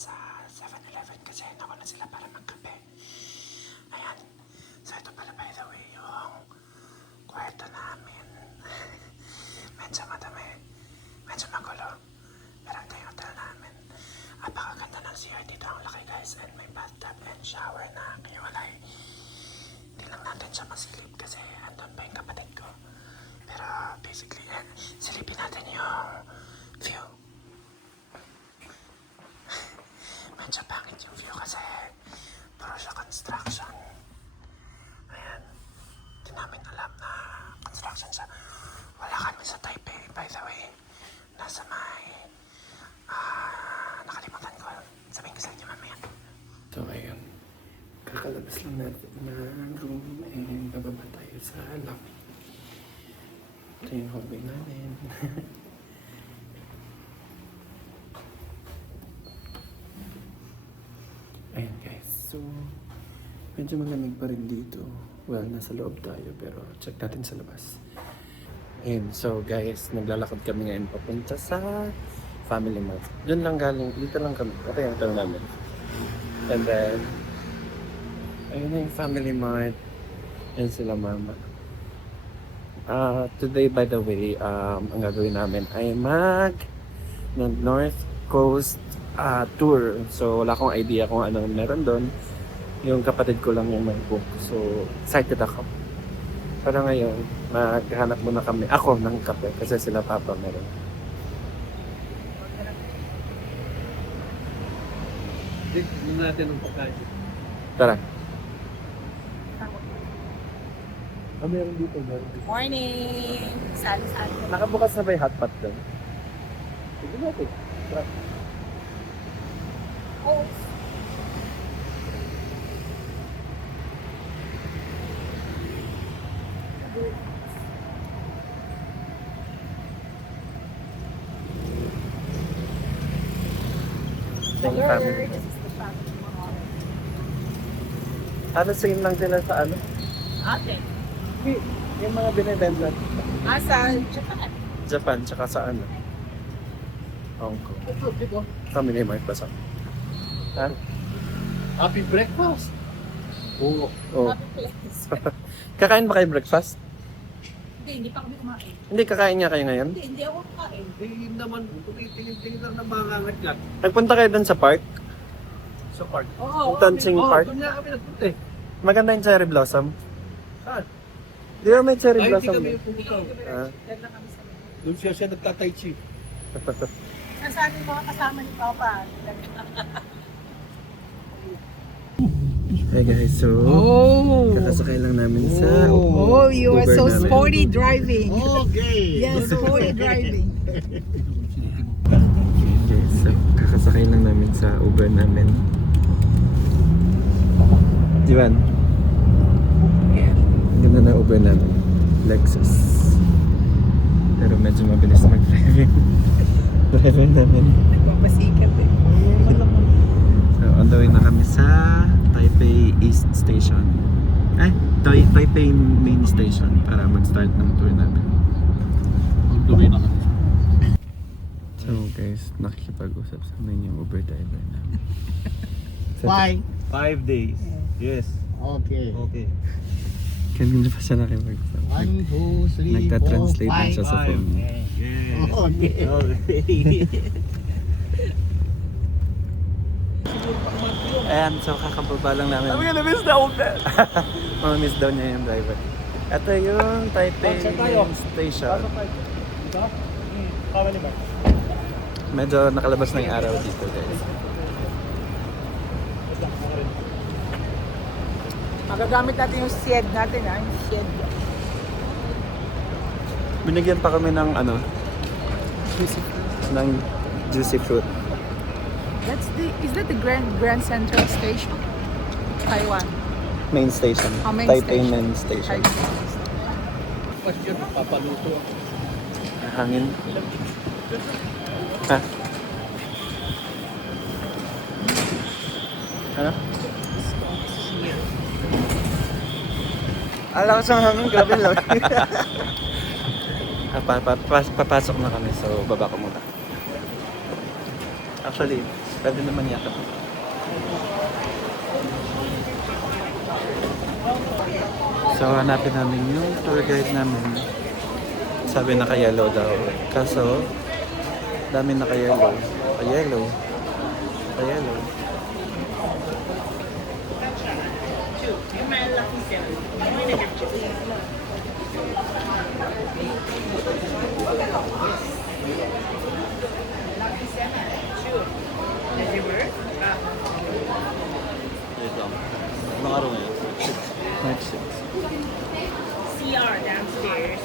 sa 7-Eleven kasi naku na sila para magkape. Ayan. So ito pala by the way yung kwarto namin. Medyo madami. Medyo magulo. Pero ito yung hotel namin. Apakaganda ng CR dito. Ang laki guys. And may bathtub and shower na kiwalay. Hindi lang natin siya masilip kasi andun pa yung kapatid ko. Pero basically, silipin natin yung view. Medyo pangit yung view kasi puro siya construction. Ayan. Di namin alam na construction siya. Wala kami sa Taipei, by the way. Nasa may... nakalimutan ko. Sabihin ko sa inyo mamaya. So, ayun. Kakalabas lang natin ng room and bababa tayo sa lobby. Ito yung hallway namin. Ayan guys, so medyo malamig pa rin dito. Well, nasa loob tayo pero check natin sa labas. Ayan, so guys, naglalakad kami ngayon papunta sa Family Mart. Doon lang galing, dito lang kami. Ito yung hotel namin. And then, ayun na yung Family Mart. Ayan sila mama. Today by the way, ang gagawin namin ay North Coast tour. So wala akong idea kung ano meron doon. Yung kapatid ko lang yung mag-book. So excited ako. Pero ngayon, maghanap muna kami. Ako ng kape kasi sila papa meron. Hindi natin ng pagkain. Tara. Meron dito, meron dito. Morning! Sali-sali. Nakabukas na ba yung hotpot doon? Sige natin. Tara. Oh. Same Hello, family. this is the family mall. Ano same lang sila sa ano? Ate. Yung mga binibenta. Sa Japan. Japan, tsaka sa ano? Hong Kong. Ito, dito. Family Mart ba sa? Ha? Happy breakfast. Oo. Oh. Happy place. Kakain ba kayo breakfast? Hindi pa kami kumain. Hindi, kakain niya kayo ngayon? Hindi ako kumain. Hindi naman, tumitingin-tingin lang ng mga ngangat yan. Nagpunta kayo doon sa park? Sa park. Oo. Tansing Park? Doon nga kami nagpunta eh. Maganda yung cherry blossom. Saan? Di ba may cherry Ay, hindi blossom? kami doon? pumunta. Ah. Yan lang kami sa Doon siya nagtatay chi. Nasaan yung mga kasama ni Papa? Hey guys, so Oh! kakasakay lang namin sa Oh, you are Uber so namin. sporty driving. Okay. Yes, sporty driving. Okay, so kakasakay lang namin sa Uber namin. Diban? Ayan. Ganda na Uber namin. Lexus. Pero medyo mabilis mag-driving. Driver namin. Nagpapasikat eh. So on the way na kami sa Taipei East Station. Taipei Main Station para mag-start ng tour namin. Tuloy na kami. So guys, nakikipag-usap sa amin yung Uber driver namin. Bye. 5 days. Yes. Okay. Okay. Kanina pa siya nakipag-usap. 1, 2, 3, Nagta-translate lang siya sa phone. Yes. Okay. Ayan, so kakababa lang namin. I'm gonna miss the Uber. Mamamiss daw niya yung driver. Ito yung Taipei Saan tayo? Main Station. Ito? Kawali ba? Medyo nakalabas na yung araw dito guys. Magagamit natin yung shed natin ha. Yung shed. Binigyan pa kami ng ano, ng juicy fruit. Is that the Grand Central Station? Taiwan. Main station. Main Taipei station. Main Station. Question, papaluto ako. Hangin. Ha? Ano? Alam ko sa hangin, grabe lang. Papasok na kami, so baba ko muna. Actually, Pwede naman yata. So, hanapin namin yung tour guide namin. Sabi naka-yellow daw. Kaso, dami naka-yellow. Naka-yellow. Naka-yellow. Ito. Anong araw ngayon? March 6. CR downstairs.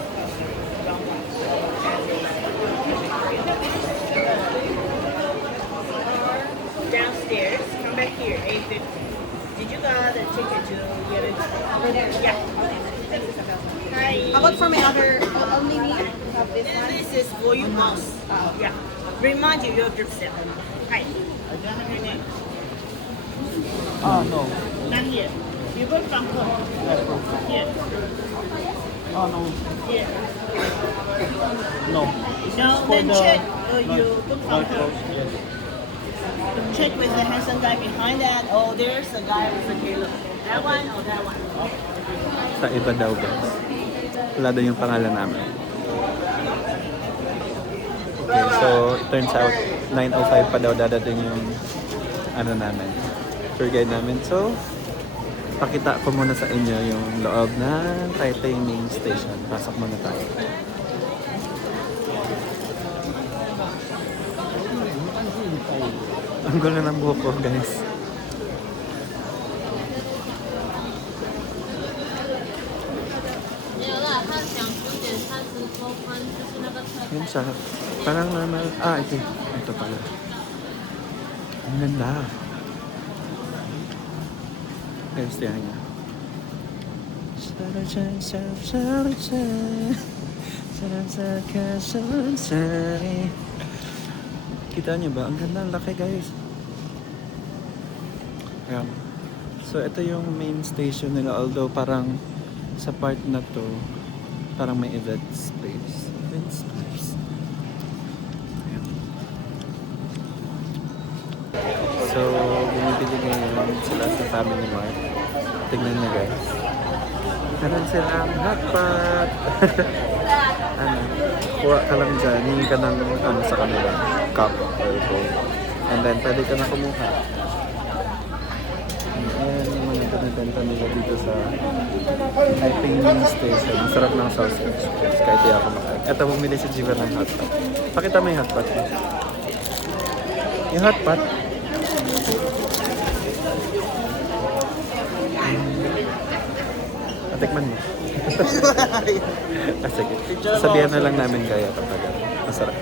Downstairs. Come back here. 8:50. Did you got a ticket to get it? Over there. Yeah. Hi. How about for my other, only me have this one? This is for you, boss. Yeah. Remind you of yourself. Hi. Your name? No. Not yet. You go from home. Yeah. No. Yeah. No. No, then check. You look from home. Yes. Check with the handsome guy behind that. Oh, there's a guy with a halo. That one or that one? Sa iba daw guys. Wala daw yung pangalan namin. Okay, so it turns out 9:05 pa daw dadating yung ano namin, tour guide namin. So, pakita ko muna sa inyo yung loob ng Taipei Main Station. Pasok muna tayo. Ang gulo ng buhok ko guys. Yun siya. Parang naman, ito. Ito pala. Ang ganda. Guys, tiyan nga. Kita niyo ba? Ang ganda, ang laki guys. Ayan. So, ito yung main station nila. Although, parang sa part na to, parang may event space. Event space. Ayan. So, binibili ngayon sila sa Family Mart. Tingnan niyo guys. Meron silang hotpot. Ano, kuha ka lang dyan. Hindi ka ng sa kanila. Cup or bowl. And then, pwede ka na kumuha. Ayan yung mga binibenta nila dito sa Taipei Main Station. Ang sarap ng sausage. Kahit di ako makain. Ito, bumili si Jiva ng hotpot. Pakita mo yung hotpot mo. Yung hotpot. Patikman mo. Sige. Sabihan na lang namin kaya kapag masarap.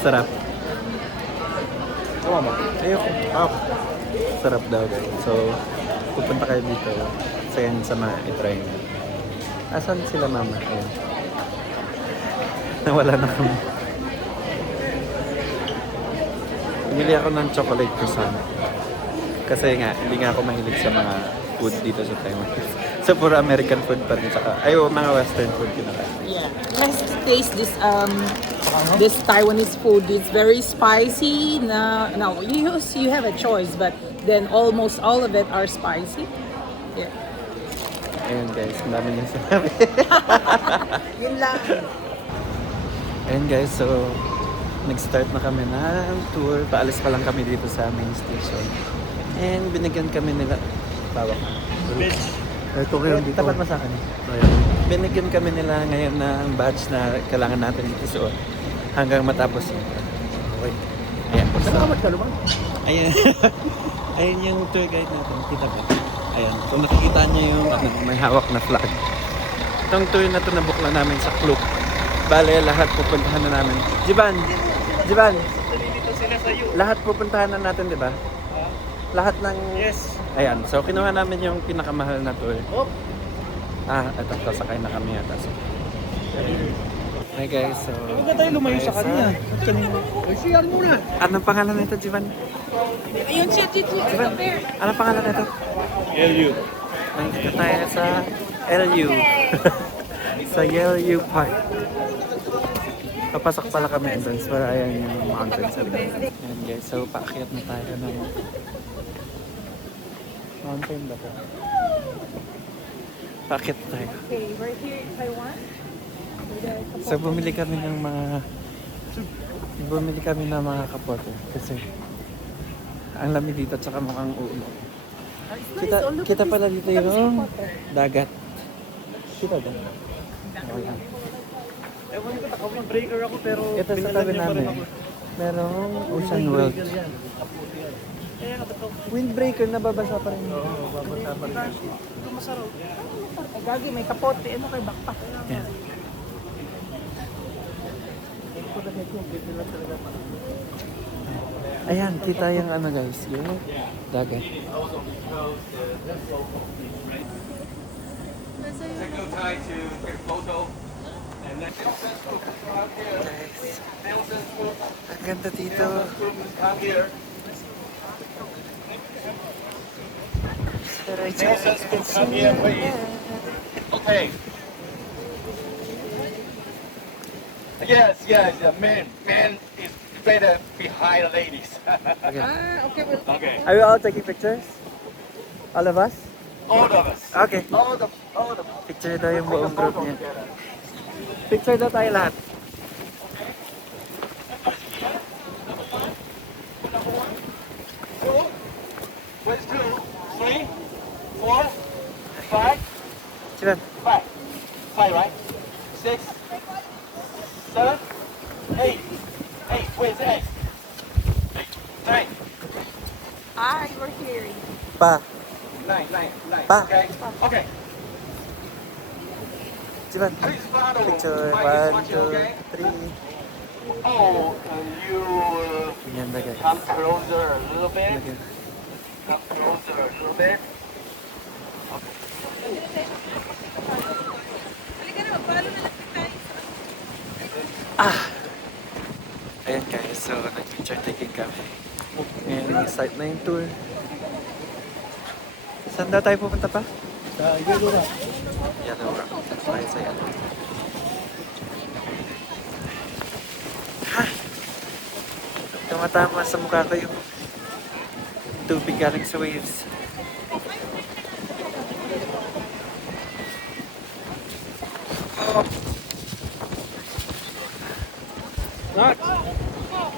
Sarap. Tama ba? Ayoko. Sarap daw guys. So, pupunta kayo dito. Sayan sa mga itry nyo. Asan sila mama? Ayan. Nawala na kami. Bumili ako ng chocolate croissant. Kasi nga, hindi nga ako mahilig sa mga food dito sa Taiwan. So, puro American food pa rin. Saka, mga Western food kinakain. Yeah. Let's taste this this Taiwanese food. It's very spicy. No, you have a choice, but then almost all of it are spicy. Yeah. Ayun guys, ang dami niya sinabi. Yun lang. Ayun guys, so nag-start na kami ng tour. Paalis pa lang kami dito sa main station. And binigyan kami nila. Tawag. Bitch. Ito kayo dito. Tapat mo sa akin. Binigyan kami nila ngayon ng badge na kailangan natin isuot hanggang matapos yun. Okay. Ayan. Salamat ka naman. Ayan. Ayan yung tour guide natin. Kita ba? Ayan. Kung nakikita niyo yung may hawak na flag. Itong tour na ito nabook na namin sa Klook. Bale, lahat pupuntahan na namin. Jiban! Dito sila sa iyo. Lahat pupuntahan na natin, di ba? Lahat ng... Yes. Ayan. So, kinuha namin yung pinakamahal na tour. Oh. Ito. Sasakay na kami yata. So, hi guys. So, Huwag na tayo lumayo sa kanya. Ay, CR muna. Anong pangalan nito, Jiban? Ayun siya, Tito. Anong pangalan nito? LU. Nandito tayo sa LU. Sa LU Park. Papasok pala kami entrance para ayan yung mountain sa likod. Ayan guys, so paakyat na tayo ng mountain ba ito? Paakyat na tayo. Okay, we're here in Taiwan. So bumili kami ng mga kapote kasi ang lamig dito at saka mukhang ulo. Kita pala dito yung dagat. Kita ba? Wala. Ewan ko, nakawang breaker ako pero Ito sa tabi namin, merong Ocean World. Windbreaker, nababasa pa rin. babasa pa rin. Ay, gagi, may kapote. Ano kay backpack? Yan. Ayan, kita yung ano guys, yung dagat. Ang ganda dito. Okay. Yes, the man is better behind the ladies. Okay. Okay, well, Okay. Are you all taking pictures? All of us? All of us. Okay. All the Picture daw yung buong group niya. Picture daw tayo lahat. Where's 2, 3, 4, 5, Sivan, 5. 5, right? 6, 7, 8. 8. Where's the 8? 9. we're here. pa. 9. Pa. Okay. Okay. Sivan, Please follow picture. my 1, instruction, 2, okay? 3. Oh, you Ganda guys. come closer a little bit. Lagyan. Come closer a little bit. Ayan guys, so nag-picture taking kami. Ayan, start na yung tour. Saan daw tayo pupunta pa? Sa Yellow Rock. Yellow Rock. Tayo sa Yellow Rock. Ha! Tumatama sa mukha ko yung tubig galing sa waves. Oh.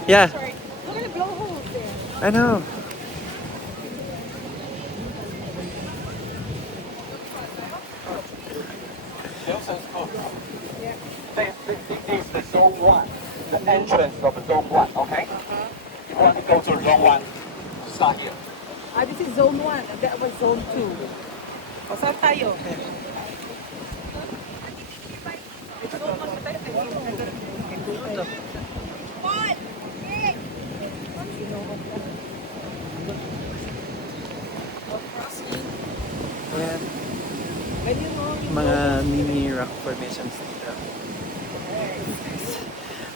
Yeah. Look at the blowholes there. I know. This is the zone 1. The entrance of the zone 1, okay? You want to go to zone 1, start here. This is zone 1. And that was zone 2. O, saan tayo? Ayan. Mga mini rock formations dito.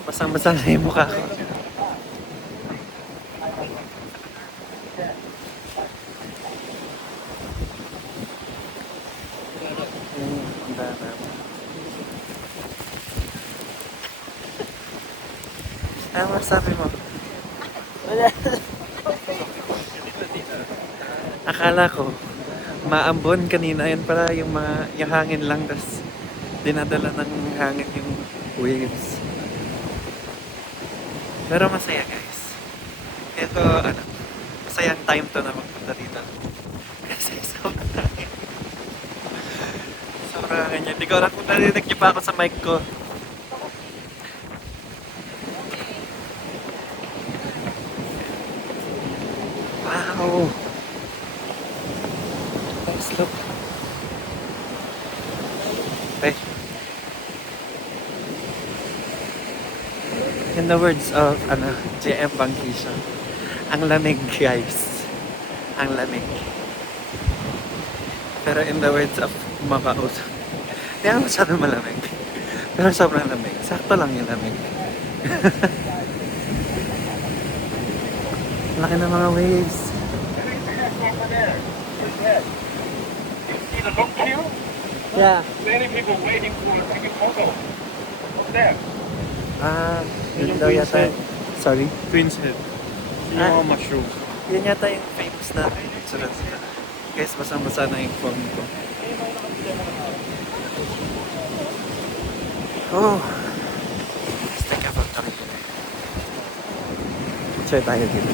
Basang-basa na yung mukha ko. Ang dami. Ano masabi mo? Akala ko, maambon kanina. Yan pala yung, yung hangin lang. Tas dinadala ng hangin yung waves. Pero masaya guys. Ito, masayang time to na magpunta dito. Kasi sobrang hangin. Sobrang hangin niya. Hindi ko alam kung narinig niyo pa ako sa mic ko. Wow! Nice look. Okay. In the words of JM Bangkisha, ang lamig guys. Ang lamig. Pero in the words of Macau, hindi ako masyadong malamig. Pero sobrang lamig. Sakto lang yung lamig. Laki ng mga waves. See the long queue? Yeah. Many people waiting for taking photo. Over there. Ah, yun Yung daw Queen's yata. Head. Sorry? Queen's Head. Yung Ah. mga mushroom. Yan yata yung famous na restaurant nila. Guys, basang-basa na yung phone ko. Oh. Let's take a photo. Picture tayo dito.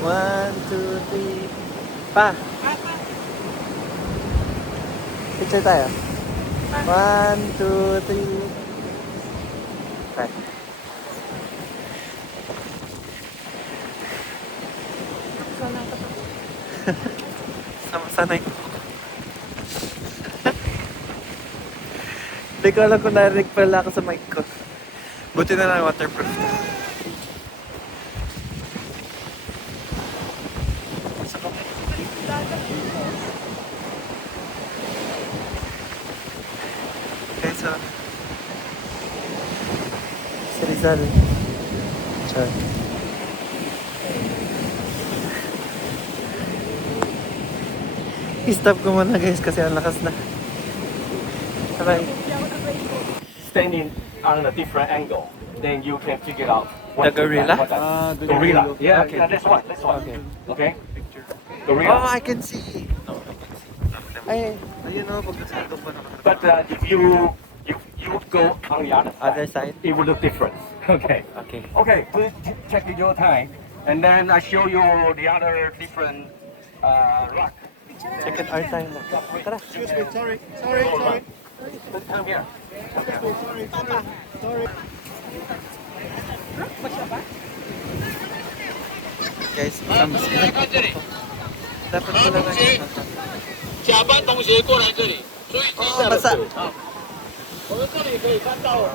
1, 2, 3. Pa! Picture tayo. 1, 2, 3. Pa. Sama-sanay. Hindi ko alam kung narinig pala ako sa mic ko. Buti na lang waterproof na. Okay, so si Rizal. Char. I-stop ko muna guys kasi ang lakas na. Sabay. Standing on a different angle, then you can figure out The gorilla? The gorilla. Yeah, Okay. yeah, that's one. That's one. Okay. Okay. Oh, Gorilla. I can see. Ay, ayun o, pag nasado pa naman. But if you go on the other Other side, side? it will look different. Okay. Okay. Okay. Please check your time, and then I show you the other different rock. Second hour tayo na. Tara. Excuse me, sorry. Let's come here. Guys, masambas ka. Dapat pala na yun. 甲班同学过来这里，注意地下的 basa. 水啊。我们这里可以看到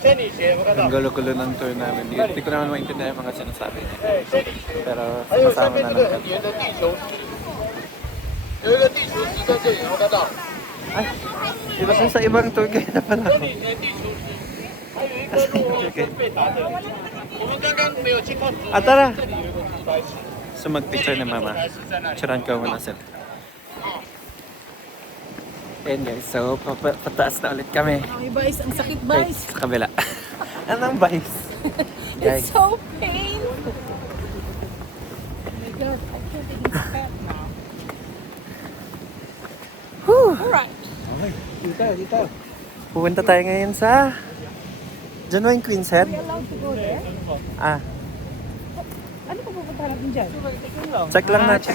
千里鞋，有没有看到 Ang？gulo-gulo ng tour namin. Hindi ko naman maintindihan yung mga sinasabi niya. 哎，千里鞋。 Pero 还有下 sumasama 面 na 这个 lang 很 kami. 圆的地球石，有一个地球石在这里，有没有看到？ Ay, di ba sa ibang tour guide na pala 这 ako? 里的地球石，还有一颗落是被打的。我们刚刚没有经过指 Ah, tara. 这里有一个直白石， So mag-picture ni mama. 白石在那里。 Picturean ko muna sila. Ayan guys, so pataas na ulit kami. Ay, guys, ang sakit, Wait, guys. sa kabila. Anong vice? Guys, It's so painful. Oh my God, I can't even stand now. Alright. pupunta tayo ngayon sa Diyan ba yung Queen's Head? Are we allowed to go there? Ah, Ano pa pupunta natin dyan? check lang natin.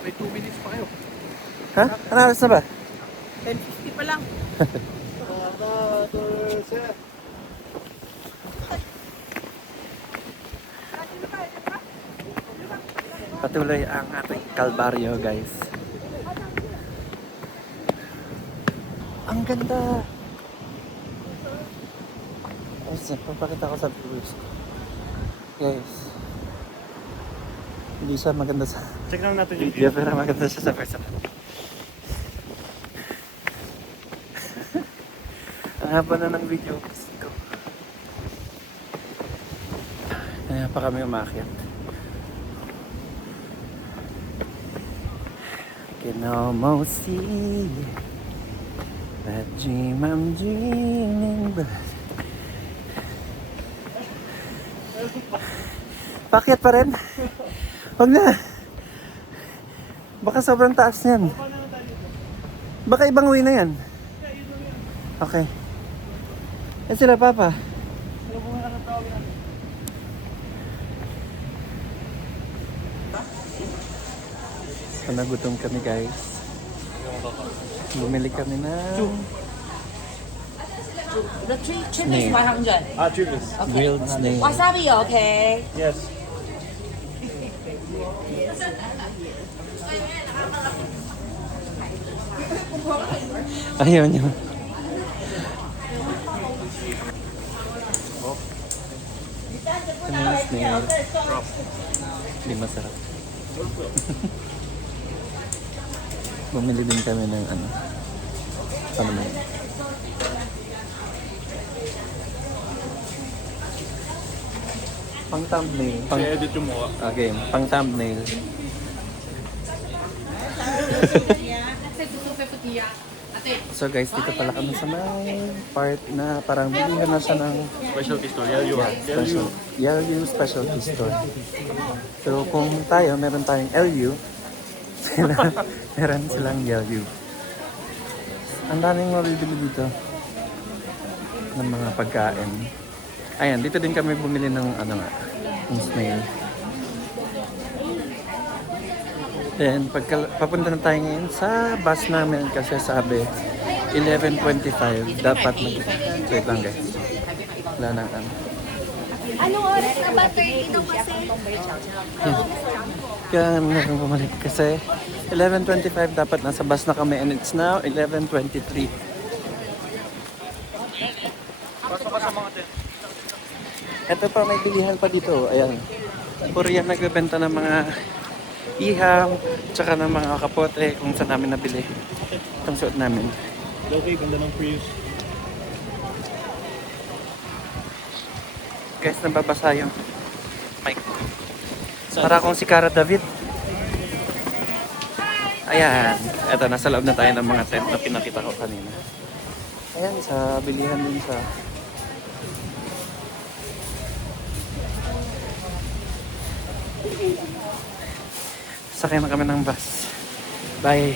May 2 minutes pa kayo. Ha? Ano oras na ba? 10:50 pa lang. Patuloy ang ating kalbaryo guys. Ang ganda! Ayos, papakita ko sa viewers ko. Guys. Hindi siya maganda sa Check lang natin yung video pero maganda siya sa personal. Ang haba na ng video ko. Kaya pa kami umakyat. Can almost see that dream I'm dreaming but pakyat pa rin? Huwag na. Baka sobrang taas niyan. Baka ibang way na yan. Okay. Eh sila papa. So, nagutom kami guys. Bumili kami na The chip Snail. is 100. Julius. grilled snail. Wasabi, okay? Yes. Ayaw niyo. Ano yung snail? Hindi masarap. Bumili din kami ng ano. Ano na yun? Pang thumbnail. Pang, I-edit yung mukha. okay, pang thumbnail. So guys, dito pala kami sa may part na parang bilihan na siya ng Specialty store. Yeah, you are. special, LU specialty store. So kung tayo, meron tayong LU, meron silang LU. Ang daming mabibili dito ng mga pagkain. Ayan, dito din kami bumili ng ano nga, ng snail. Then, papunta na tayo ngayon sa bus namin kasi sabi 11:25 dapat wait lang guys. Wala na ano. Anong oras na ba? 30 daw kasi. Kaya nga bumalik kasi 11:25 dapat nasa bus na kami and it's now 11:23. Ito pa, may bilihan pa dito. Ayan. Puro yan nagbebenta ng mga ihaw, tsaka ng mga kapote kung saan namin nabili. Itong suot namin. Okay, ganda ng Prius. Guys, nababasa yung mic. Para akong si Cara David. Ayan. Ito, nasa loob na tayo ng mga tent na pinakita ko kanina. Ayan, sa bilihan din sa... Sakay na kami ng bus. Bye!